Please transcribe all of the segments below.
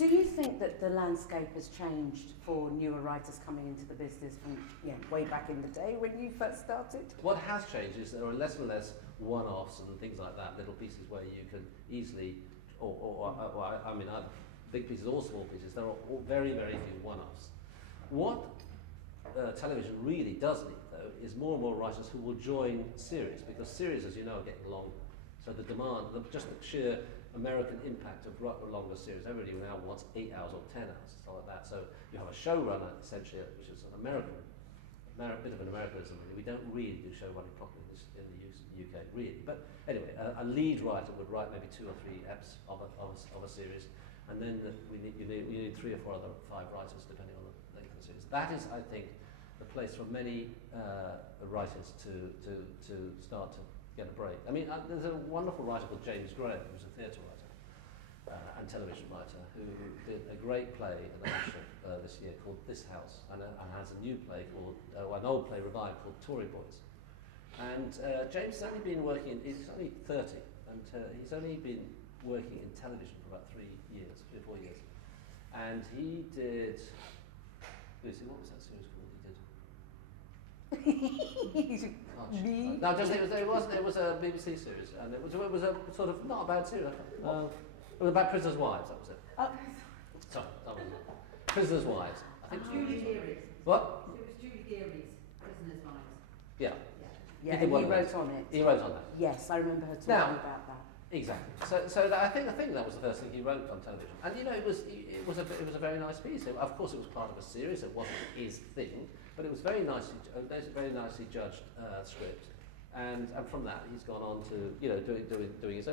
Do you think that the landscape has changed for newer writers coming into the business from way back in the day when you first started? What has changed is there are less and less one-offs and things like that, little pieces where you can easily, I mean, either big pieces or small pieces, there are very, very few one-offs. What television really does need, though, is more and more writers who will join series, because series, as you know, are getting longer. So the demand, just the sheer American impact of longer series, everybody now wants 8 hours or 10 hours, stuff like that. So you have a showrunner, essentially, which is an American, bit of an Americanism, really. We don't really do show running properly in the UK, really. But anyway, a lead writer would write maybe 2 or 3 eps of a series, and then you need 3 or 4 other 5 writers, depending on the length of the series. That is, I think, the place for many writers to start to get a break. I mean, there's a wonderful writer called James Gray, who's a theatre writer and television writer, who did a great play in Nashville this year called This House, and has a new play called, an old play revived called Tory Boys. And James has only been working, he's only 30, and he's only been working in television for about 3 or 4 years. And he did, Lucy, what was that series called he did? No, just it was a BBC series, and it was a sort of not a bad series. It was about prisoners' wives. That was it. Sorry, that was it. Prisoners' wives. I think. Julie Geary's. What? It was Julie Geary's Prisoners' Wives. Yeah. Yeah, and he wrote on it. He wrote on that. Yes, I remember her talking about that. Exactly. So I think that was the first thing he wrote on television, and you know it was a very nice piece. Of course, it was part of a series. It wasn't his thing, but it was very nicely judged script, and from that he's gone on to doing his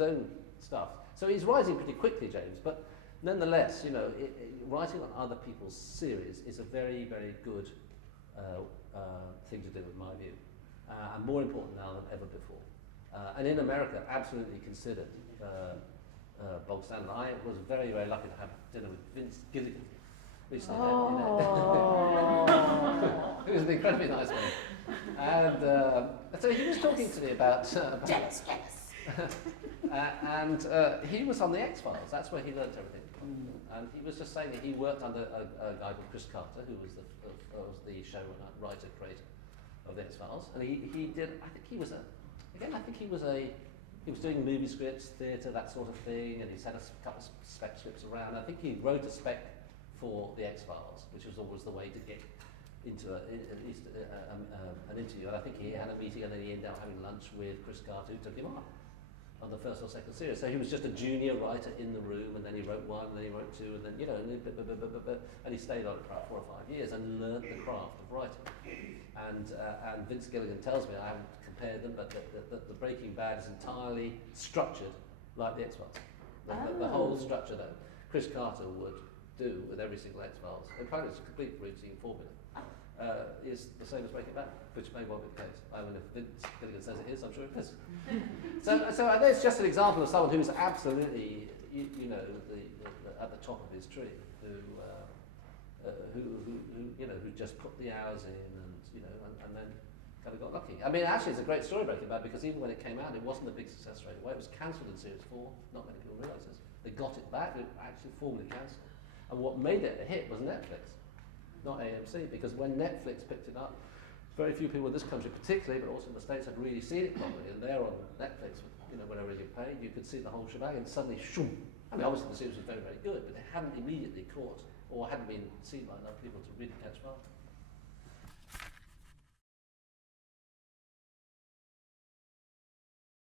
own stuff. So he's rising pretty quickly, James. But nonetheless, writing on other people's series is a very, very good thing to do, in my view, and more important now than ever before. And in America, absolutely considered bog standard. I was very, very lucky to have dinner with Vince Gilligan recently. He was an incredibly nice man. And so he was talking to me about... jealous. And he was on the X-Files. That's where he learnt everything. And he was just saying that he worked under a guy called Chris Carter, who was the showrunner, writer, creator of the X-Files. And he did, I think he was doing movie scripts, theatre, that sort of thing, and he's had a couple of spec scripts around. I think he wrote a spec for the X-Files, which was always the way to get into at least an interview. And I think he had a meeting, and then he ended up having lunch with Chris Carter, who took him on the first or second series. So he was just a junior writer in the room, and then he wrote 1, and then he wrote 2, and then and he stayed on it for about 4 or 5 years and learnt the craft of writing. And Vince Gilligan tells me, I haven't compared them, but the Breaking Bad is entirely structured like the X-Files. The whole structure that Chris Carter would do with every single X-Files, in fact it's a complete routine formula, is the same as Breaking Bad, which may well be the case. I mean, if Vince Gilligan says it is, I'm sure it is. So I know it's just an example of someone who's absolutely, at the top of his tree, who just put the hours in, and then kind of got lucky. I mean, actually, it's a great story, Breaking Bad, because even when it came out, it wasn't a big success straight away. It was cancelled in series 4. Not many people realise this. They got it back. It actually formally cancelled. And what made it a hit was Netflix, not AMC, because when Netflix picked it up, very few people in this country particularly, but also in the States, had really seen it properly. And there on Netflix, whenever you paid, you could see the whole shebang, and suddenly, shoom. I mean, obviously the series was very, very good, but it hadn't immediately caught, or hadn't been seen by enough people to really catch fire.